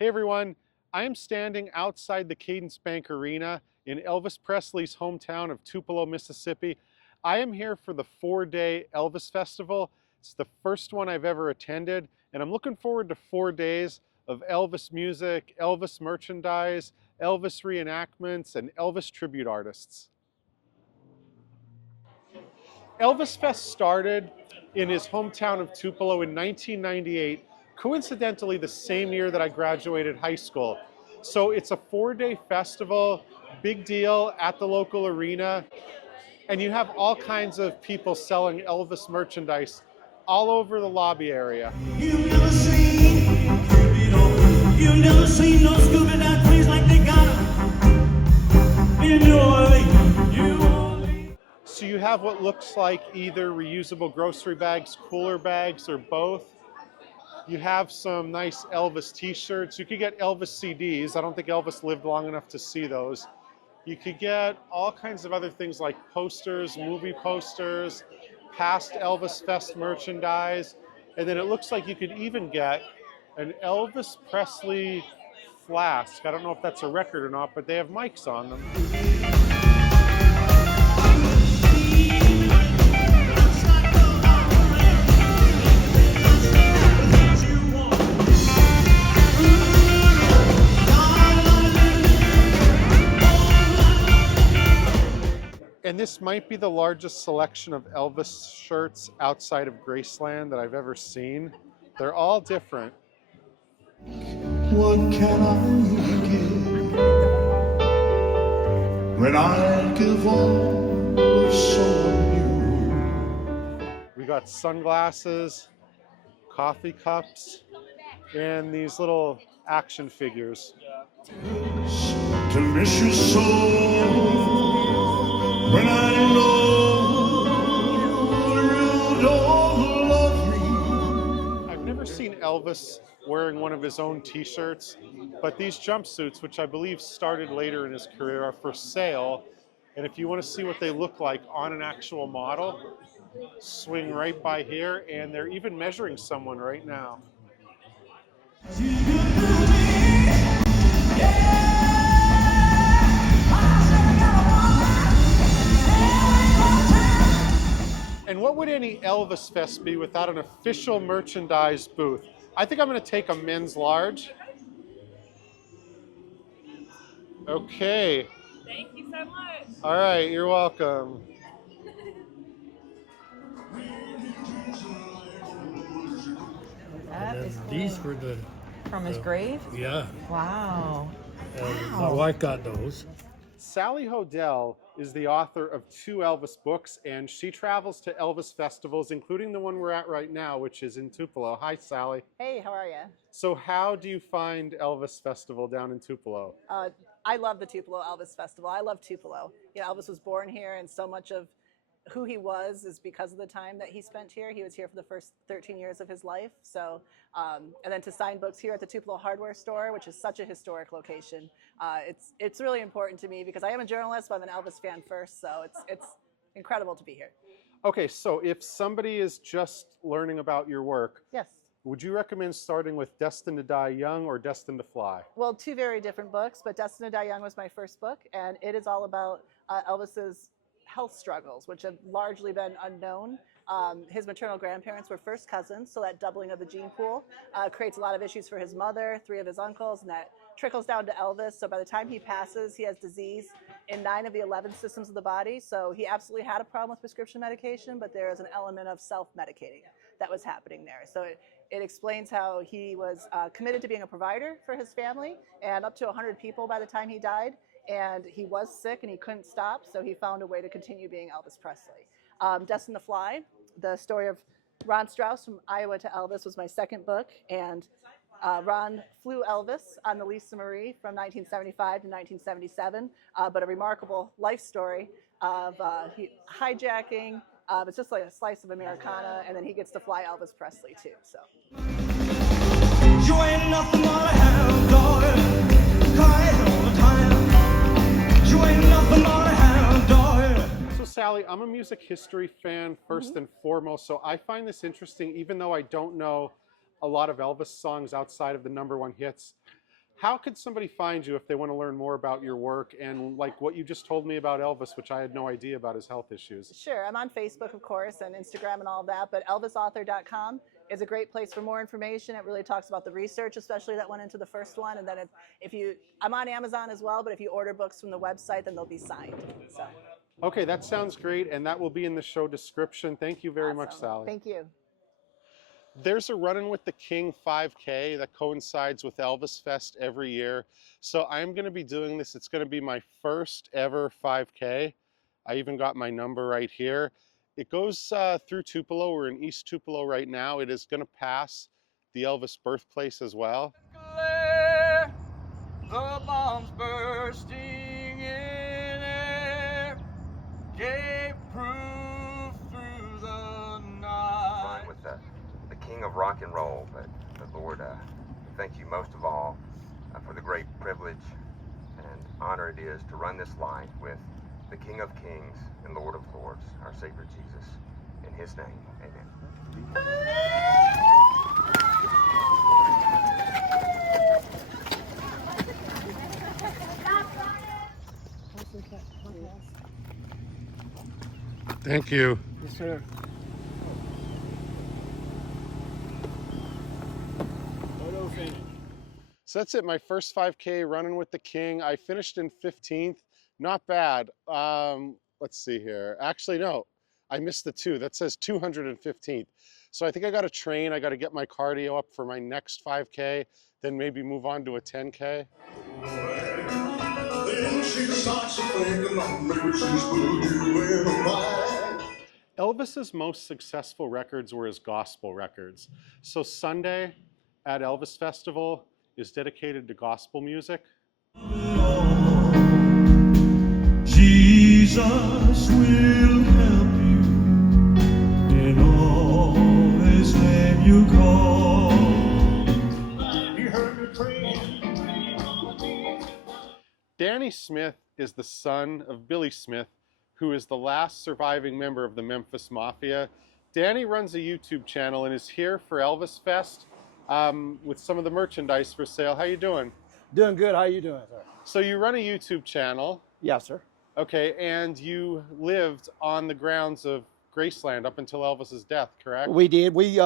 Hey everyone, I am standing outside the Cadence Bank Arena in Elvis Presley's hometown of Tupelo, Mississippi. I am here for the 4-day Elvis Festival. It's the first one I've ever attended, and I'm looking forward to 4 days of Elvis music, Elvis merchandise, Elvis reenactments, and Elvis tribute artists. Elvis Fest started in his hometown of Tupelo in 1998, coincidentally the same year that I graduated high school. So it's a 4-day festival, big deal at the local arena, and you have all kinds of people selling Elvis merchandise all over the lobby area. You've never seen no Scooby Doo place like they got 'em in New Orleans. New Orleans. So you have what looks like either reusable grocery bags, cooler bags, or both. You have some nice Elvis t-shirts. You could get Elvis CDs. I don't think Elvis lived long enough to see those. You could get all kinds of other things like posters, movie posters, past Elvis Fest merchandise. And then it looks like you could even get an Elvis Presley flask. I don't know if that's a record or not, but they have mics on them. And this might be the largest selection of Elvis shirts outside of Graceland that I've ever seen. They're all different. What can I give when I give all of someone new? We got sunglasses, coffee cups, and these little action figures. To miss you so when I know you don't love me. I've never seen Elvis wearing one of his own t-shirts, but these jumpsuits, which I believe started later in his career, are for sale. And if you want to see what they look like on an actual model, swing right by here, and they're even measuring someone right now. And what would any Elvis Fest be without an official merchandise booth? I think I'm going to take a men's large. Okay. Thank you so much. All right, you're welcome. That is cool. These were the, From his grave? yeah, Wow. my Wow. wife got those. Sally Hodel is the author of 2 Elvis books, and she travels to Elvis festivals, including the one we're at right now, which is in Tupelo. Hi, Sally. Hey, how are you? So how do you find Elvis Festival down in Tupelo? I love the Tupelo Elvis Festival. I love Tupelo. You know, Elvis was born here, and so much of who he was is because of the time that he spent here. He was here for the first 13 years of his life. So, and then to sign books here at the Tupelo Hardware Store, which is such a historic location. It's really important to me because I am a journalist, but I'm an Elvis fan first. So it's incredible to be here. Okay, so if somebody is just learning about your work, Yes. would you recommend starting with Destined to Die Young or Destined to Fly? Well, 2 very different books, but Destined to Die Young was my first book, and it is all about Elvis's health struggles, which have largely been unknown. His maternal grandparents were first cousins, so that doubling of the gene pool creates a lot of issues for his mother, 3 of his uncles, and that trickles down to Elvis. So by the time he passes, he has disease in 9 of the 11 systems of the body. So he absolutely had a problem with prescription medication, but there is an element of self-medicating that was happening there. So it explains how he was committed to being a provider for his family and up to 100 people by the time he died. And he was sick and he couldn't stop, so he found a way to continue being Elvis Presley. Destined to Fly, the story of Ron Strauss from Iowa to Elvis was my second book, and Ron flew Elvis on the Lisa Marie from 1975 to 1977, but a remarkable life story of hijacking. It's just like a slice of Americana, and then he gets to fly Elvis Presley too. So. You ain't nothing but a hound dog, crying all the time. You ain't nothing but a hound dog. So Sally, I'm a music history fan first and foremost, so I find this interesting even though I don't know a lot of Elvis songs outside of the #1 hits. How could somebody find you if they want to learn more about your work and like what you just told me about Elvis, which I had no idea about his health issues? Sure, I'm on Facebook, of course, and Instagram and all that, but elvisauthor.com is a great place for more information. It really talks about the research, especially that went into the first one. And then I'm on Amazon as well, but if you order books from the website, then they'll be signed. So. Okay, that sounds great, and that will be in the show description. Thank you very much, Awesome. Sally. Thank you. There's a Running with the King 5K that coincides with Elvis Fest every year. So I'm going to be doing this. It's going to be my first ever 5K. I even got my number right here. It goes through Tupelo. We're in East Tupelo right now. It is going to pass the Elvis birthplace as well. The bombs bursting in air gave proof through the night. Running with the king of rock and roll, but Lord, thank you most of all for the great privilege and honor it is to run this line with the King of Kings and Lord of Lords, our Savior Jesus. In His name, amen. Thank you. Yes, sir. So that's it, my first 5K Running with the King. I finished in 15th, not bad. Let's see here. Actually, no, I missed the 2. That says 215th. So I think I got to train. I got to get my cardio up for my next 5K, then maybe move on to a 10K. Then she starts thinking, oh, maybe she's boogie in a bag. Elvis's most successful records were his gospel records. So Sunday at Elvis Festival is dedicated to gospel music. Jesus will help you in all His name you call. You heard me praying. Danny Smith is the son of Billy Smith, who is the last surviving member of the Memphis Mafia. Danny runs a YouTube channel and is here for Elvis Fest with some of the merchandise for sale. How you doing? Doing good. How you doing, sir? So you run a YouTube channel. Yes, sir. Okay, and you lived on the grounds of Graceland up until Elvis's death, correct? We did. We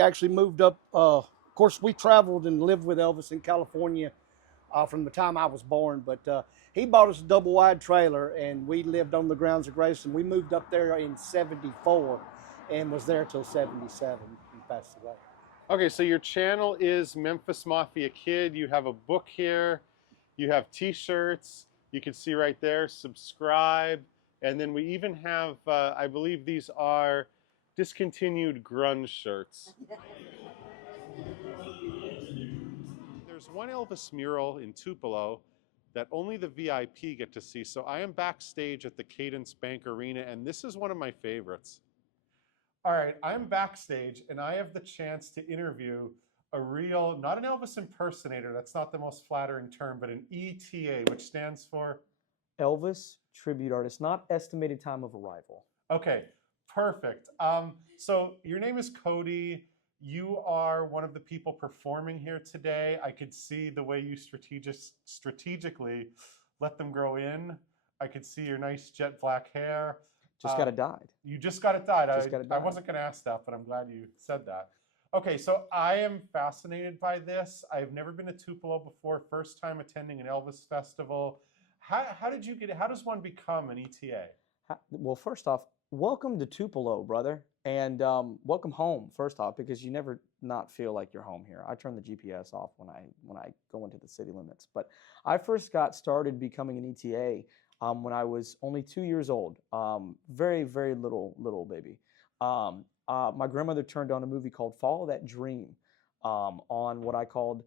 actually moved up. Of course, we traveled and lived with Elvis in California from the time I was born. But he bought us a double wide trailer, and we lived on the grounds of Graceland. We moved up there in '74, and was there till '77 and passed away. Okay, so your channel is Memphis Mafia Kid. You have a book here. You have T-shirts. You can see right there, subscribe. And then we even have, I believe these are discontinued grunge shirts. There's one Elvis mural in Tupelo that only the VIP get to see. So I am backstage at the Cadence Bank Arena, and this is one of my favorites. All right, I'm backstage, and I have the chance to interview a real, not an Elvis impersonator, that's not the most flattering term, but an ETA, which stands for? Elvis Tribute Artist, not estimated time of arrival. Okay, perfect. So your name is Cody. You are one of the people performing here today. I could see the way you strategically let them grow in. I could see your nice jet black hair. Just got it dyed. You just got it dyed. Just got it dyed. I wasn't going to ask that, but I'm glad you said that. Okay, so I am fascinated by this. I've never been to Tupelo before. First time attending an Elvis festival. How did you get it? How does one become an ETA? Well, first off, welcome to Tupelo, brother, and welcome home. First off, because you never not feel like you're home here. I turn the GPS off when I go into the city limits. But I first got started becoming an ETA when I was only 2 years old. Very, very little baby. My grandmother turned on a movie called Follow That Dream on what I called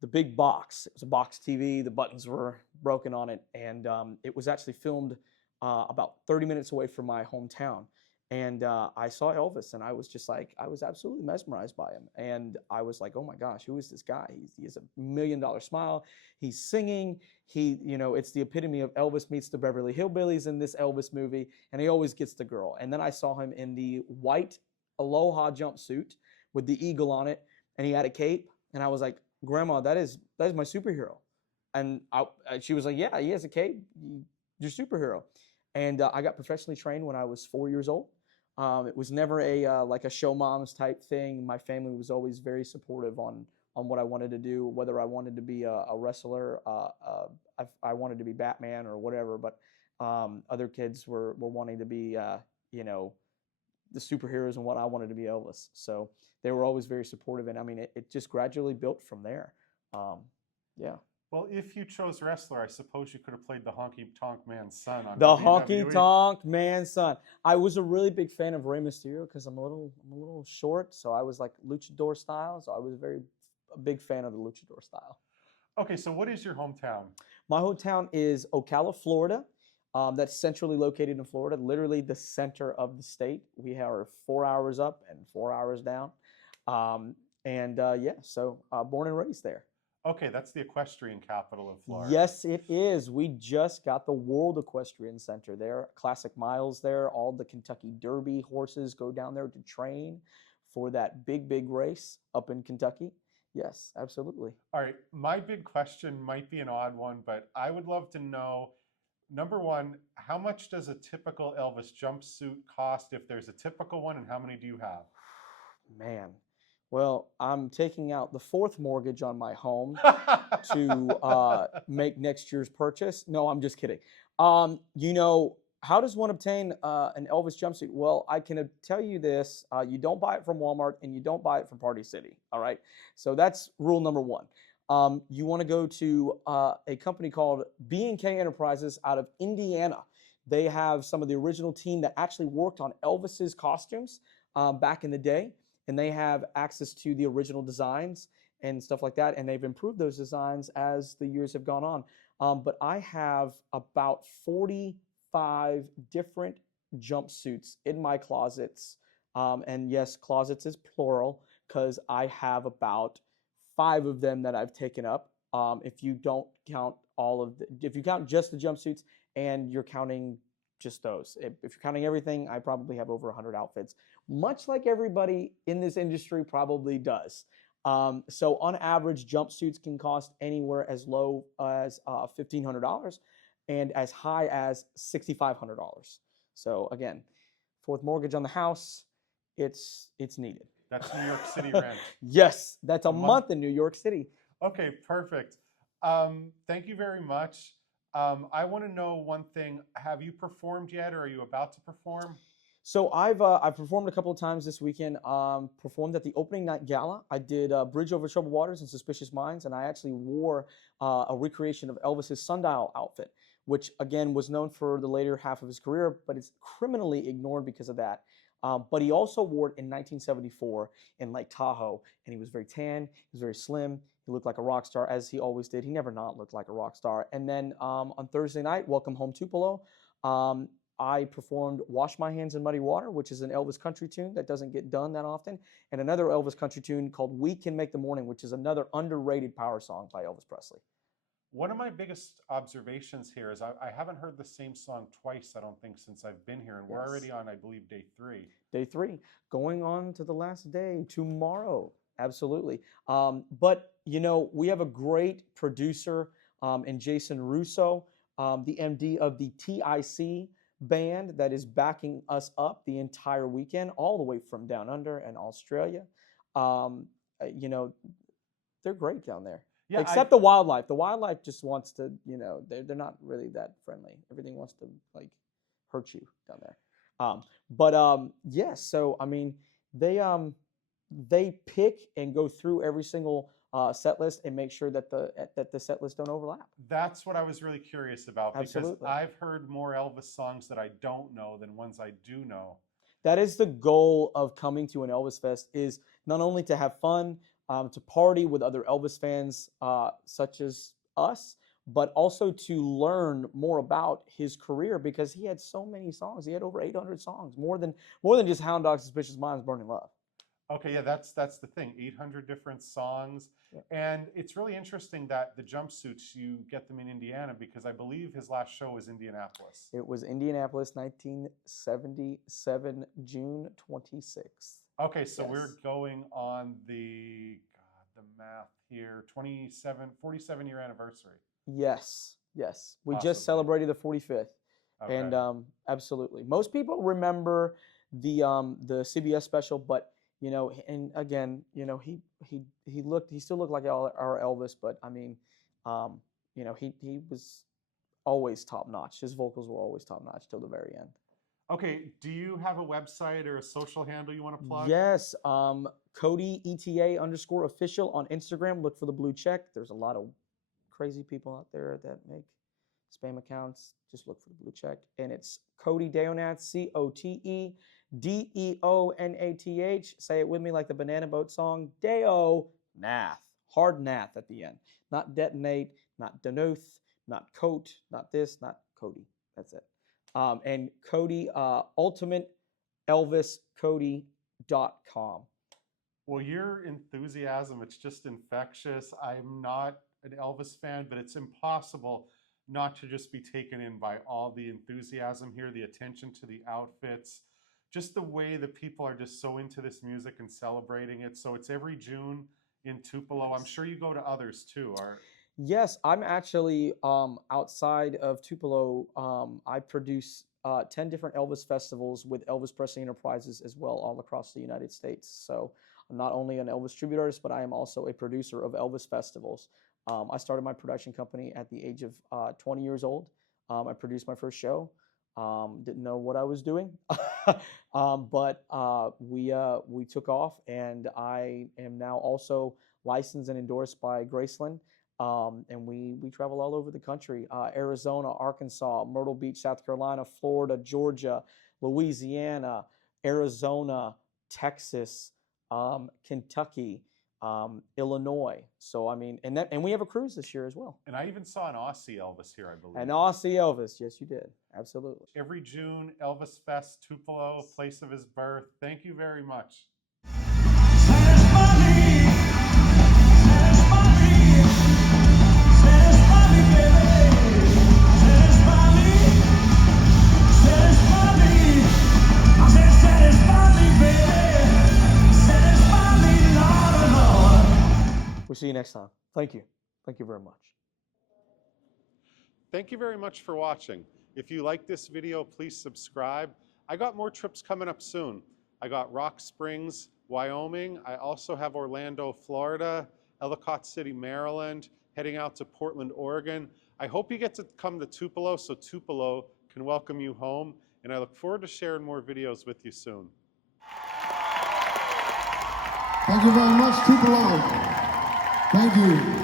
the big box. It was a box TV. The buttons were broken on it, and it was actually filmed about 30 minutes away from my hometown. And I saw Elvis, and I was just like, I was absolutely mesmerized by him. And I was like, oh my gosh, who is this guy? He has $1 million smile. He's singing. It's the epitome of Elvis meets the Beverly Hillbillies in this Elvis movie, and he always gets the girl. And then I saw him in the white Aloha jumpsuit with the eagle on it, and he had a cape, and I was like, Grandma, that is my superhero. And she was like, yeah, he has a cape. You're superhero. And I got professionally trained when I was 4 years old. It was never like a show moms type thing. My family was always very supportive on what I wanted to do, whether I wanted to be a wrestler, I wanted to be Batman or whatever. But other kids were wanting to be, the superheroes, and what I wanted to be Elvis. So they were always very supportive. And I mean, it just gradually built from there. Yeah. Well, if you chose wrestler, I suppose you could have played the Honky Tonk Man's son on The WWE. Honky Tonk Man's son. I was a really big fan of Rey Mysterio because I'm a little short, so I was like luchador style. So I was a big fan of the luchador style. Okay, so what is your hometown? My hometown is Ocala, Florida. That's centrally located in Florida, literally the center of the state. We are 4 hours up and 4 hours down. So born and raised there. Okay, that's the equestrian capital of Florida. Yes, it is. We just got the World Equestrian Center there. Classic Miles there. All the Kentucky Derby horses go down there to train for that big race up in Kentucky. Yes, absolutely. All right, my big question might be an odd one, but I would love to know, number one, how much does a typical Elvis jumpsuit cost if there's a typical one, and how many do you have? Man. Well, I'm taking out the 4th mortgage on my home to make next year's purchase. No, I'm just kidding. How does one obtain an Elvis jumpsuit? Well, I can tell you this. You don't buy it from Walmart, and you don't buy it from Party City. All right? So that's rule number 1. You want to go to a company called B&K Enterprises out of Indiana. They have some of the original team that actually worked on Elvis's costumes back in the day. And they have access to the original designs and stuff like that. And they've improved those designs as the years have gone on. But I have about 45 different jumpsuits in my closets. And yes, closets is plural because I have about 5 of them that I've taken up. If you don't count if you count just the jumpsuits and you're counting just those. If you're counting everything, I probably have over 100 outfits, much like everybody in this industry probably does. So on average, jumpsuits can cost anywhere as low as $1,500 and as high as $6,500. So again, 4th mortgage on the house, it's needed. That's New York City rent. Yes, that's a month in New York City. Okay, perfect. Thank you very much. I want to know one thing. Have you performed yet, or are you about to perform? So I've performed a couple of times this weekend. Performed at the opening night gala. I did Bridge Over Troubled Waters and Suspicious Minds, and I actually wore a recreation of Elvis's sundial outfit, which again was known for the later half of his career, but it's criminally ignored because of that. But he also wore it in 1974 in Lake Tahoe, and he was very tan, he was very slim, he looked like a rock star, as he always did. He never not looked like a rock star. And then on Thursday night, Welcome Home Tupelo, I performed Wash My Hands in Muddy Water, which is an Elvis country tune that doesn't get done that often, and another Elvis country tune called We Can Make the Morning, which is another underrated power song by Elvis Presley. One of my biggest observations here is I haven't heard the same song twice, I don't think, since I've been here. And we're already on, I believe, day 3. Day 3. Going on to the last day, tomorrow. Absolutely. But, we have a great producer in Jason Russo, the MD of the TIC band that is backing us up the entire weekend, all the way from down under and Australia. They're great down there. Yeah, except the wildlife. The wildlife just wants to, they're not really that friendly. Everything wants to hurt you down there. Yes. So I mean, they pick and go through every single set list and make sure that the set lists don't overlap. That's what I was really curious about, because Absolutely. I've heard more Elvis songs that I don't know than ones I do know. That is the goal of coming to an Elvis Fest, is not only to have fun, to party with other Elvis fans such as us, but also to learn more about his career, because he had so many songs. He had over 800 songs, more than just Hound Dog, Suspicious Minds, Burning Love. Okay, yeah, that's the thing. 800 different songs. Yeah. And it's really interesting that the jumpsuits, you get them in Indiana, because I believe his last show was Indianapolis. It was Indianapolis, 1977, June 26th. Okay, so yes. We're going on the the math here. 47-year anniversary. Yes, yes. We Possibly. just celebrated the 45th, Okay. and absolutely, most people remember the CBS special, but you know, and again, you know, he still looked like our Elvis, but I mean, you know, he was always top notch. His vocals were always top notch till the very end. Okay, do you have a website or a social handle you want to plug? Yes, Cody ETA_official on Instagram. Look for the blue check. There's a lot of crazy people out there that make spam accounts. Just look for the blue check, and it's Cody Deonath, COTE Say it with me like the Banana Boat song. Deo Nath, hard nath at the end. Not detonate, not Denuth, not coat, not this, not Cody. That's it. And Cody, UltimateElvisCody.com. Well, your enthusiasm, it's just infectious. I'm not an Elvis fan, but it's impossible not to just be taken in by all the enthusiasm here, the attention to the outfits, just the way that people are just so into this music and celebrating it. So it's every June in Tupelo. I'm sure you go to others too. Yes, I'm actually outside of Tupelo. I produce 10 different Elvis festivals with Elvis Presley Enterprises as well, all across the United States. So I'm not only an Elvis tribute artist, but I am also a producer of Elvis festivals. I started my production company at the age of 20 years old. I produced my first show. Didn't know what I was doing, but we took off, and I am now also licensed and endorsed by Graceland. And we travel all over the country, Arizona, Arkansas, Myrtle Beach, South Carolina, Florida, Georgia, Louisiana, Arizona, Texas, Kentucky, Illinois. So, I mean, and we have a cruise this year as well. And I even saw an Aussie Elvis here, I believe. An Aussie Elvis. Yes, you did. Absolutely. Every June, Elvis Fest, Tupelo, place of his birth. Thank you very much. We'll see you next time. Thank you. Thank you very much. Thank you very much for watching. If you like this video, please subscribe. I got more trips coming up soon. I got Rock Springs, Wyoming. I also have Orlando, Florida, Ellicott City, Maryland, heading out to Portland, Oregon. I hope you get to come to Tupelo so Tupelo can welcome you home. And I look forward to sharing more videos with you soon. Thank you very much, Tupelo. Thank you.